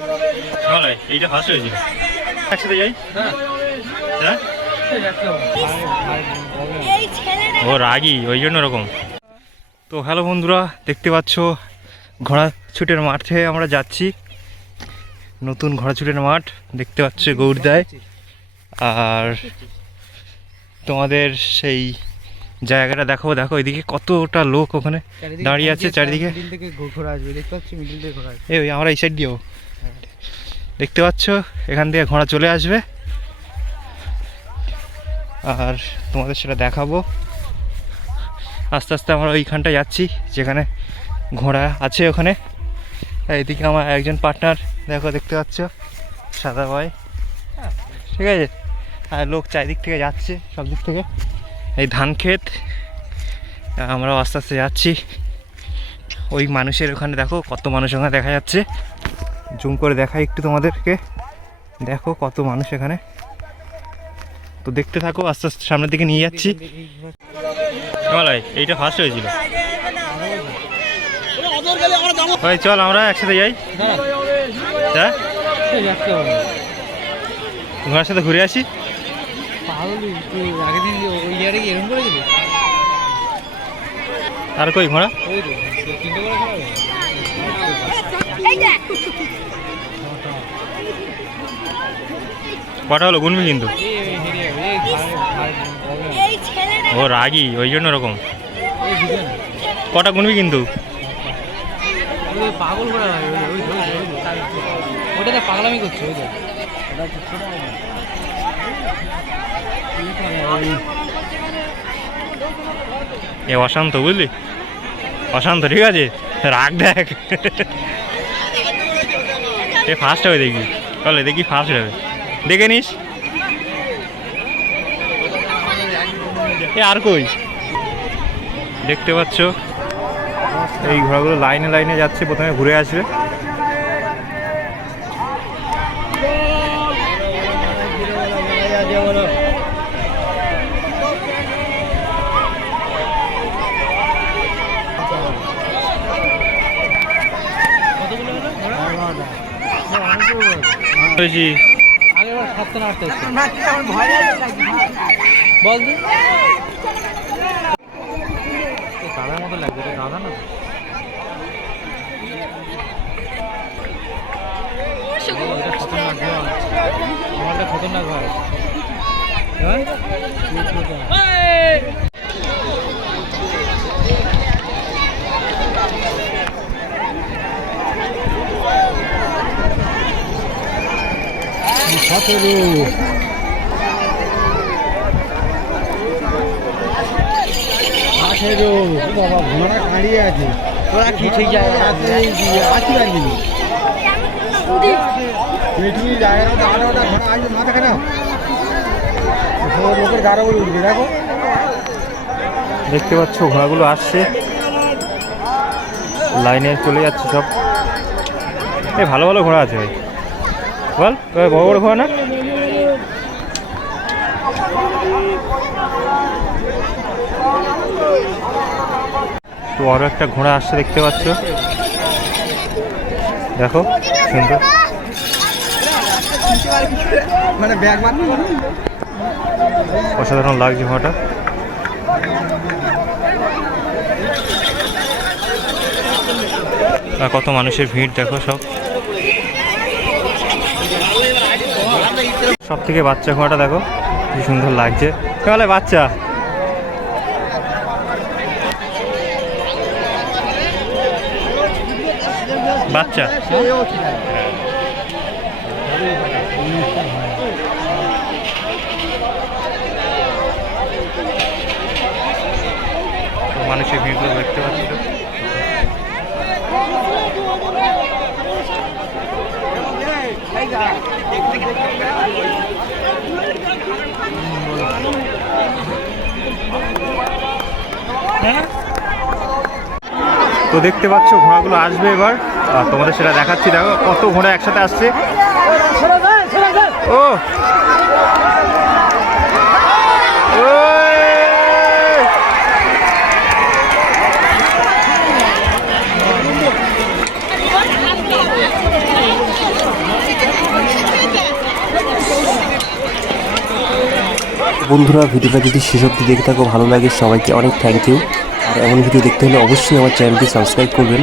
ভালো এইটা ফার্স্ট হয়েছিল একসাথে যাই। হ্যাঁ এই ছেলেটা ও রাগি ওই জন্য ওরকম। তো হ্যালো বন্ধুরা দেখতে পাচ্ছ ঘোড়া ছুটের মাঠে আমরা যাচ্ছি। নতুন ঘোড়া ছুটের মাঠ দেখতে পাচ্ছ গৌরদায় আর তোমাদের সেই জায়গাটা দেখো দেখো এদিকে কতটা লোক ওখানে দাঁড়িয়ে আছে চারিদিকে মিডিল থেকে ঘো- ঘোরা আসবে দেখতে পাচ্ছি ওই আমরা এই সাইড দিয়েও। দেখতে পাচ্ছ? এখান থেকে ঘোড়া চলে আসবে। আর তোমাদের সেটা দেখাবো। আস্তে আস্তে আমরা ওইখানটা যাচ্ছি, যেখানে ঘোড়া আছে ওখানে। এদিকে আমার একজন পার্টনার, দেখো দেখতে পাচ্ছ? সাদা ভাই। ঠিক আছে? আর লোক চারিদিক থেকে যাচ্ছে, সব দিক থেকে। এই ধান ক্ষেত, আমরাও আস্তে আস্তে যাচ্ছি। ওই মানুষের ওখানে দেখো, কত মানুষ ওখানে দেখা যাচ্ছে। জুম করে দেখাই একটু তোমাদেরকে। দেখো কত মানুষ এখানে। তো দেখতে থাকো আস্তে আস্তে সামনের দিকে নিয়ে যাচ্ছি। এইটা ফার্স্ট হয়েছিল। ভাই চল আমরা একসাথে যাই। হ্যাঁ? তোমার সাথে ঘুরে আসি। আর কই ঘোড়া ওই তো তো তিনটে করে খাওয়াবে এই দেখ কটা হলো গুনবি কিন্তু। ও রাগি, ওই জন্য ওরকম। কটা গুনবি কিন্তু? এ অশান্ত বুঝলি? অশান্ত, ঠিক আছে? রাগ দেখ। এ ফার্স্ট হবে দেখবি বলে দেখি ফার্স্ট হবে। দেখে নিস। এ আর কই? দেখতে পাচ্ছ এই ঘোড়াগুলো লাইনে লাইনে যাচ্ছে প্রথমে ঘুরে আসবে। কতগুলো হলো ঘোড়া? না, অনেকগুলো ঘোড়া আছে। হয়েছি আগে ওরা সাতটা না আটটা এসছে। বল গাধার মতো লাগবে এটা গাধা না ও, এটা খতরনাক ঘোড়া আমার খতরনাক ঘোড়া হ্যাঁ? সতেরো আঠেরো বাবা, ঘোড়া দাঁড়িয়ে আছে। তোরা কি ঠিক পারবি পেটুই জায়গাটা আঠারোটা ঘোড়া আসবে মাথা লোকের বলে উঠবে, দেখো। দেখতে পাচ্ছ, ঘোড়াগুলো আসছে। লাইনে চলে যাচ্ছে সব। এই ভালো ভালো ঘোড়া আছে ভাই। বল তবে বড় বড় ঘোড়া না? তো আরও একটা ঘোড়া আসছে দেখতে পাচ্ছ। দেখো সুন্দর। মানে অসাধারণ লাগছে ঘোড়াটা। কত মানুষের ভিড় দেখো সব। সব থেকে বাচ্চা ঘোড়াটা দেখো, কি সুন্দর লাগছে। তাহলে বাচ্চা। বাচ্চা। মানুষের ভিড়গুলো দেখতে পাচ্ছি। তো। দেখতে পাচ্ছ ঘোড়াগুলো আসবে এবার। আর তোমাদের সেটা দেখাচ্ছি দেখো কত ঘোড়া একসাথে আসছে। ও! বন্ধুরা, ভিডিওটা যদি শেষ অব্দি দেখে থাকো, ভালো লাগে, সবাইকে অনেক থ্যাংক ইউ আর এমন ভিডিও দেখতে হলে অবশ্যই আমার চ্যানেলটি সাবস্ক্রাইব করবেন।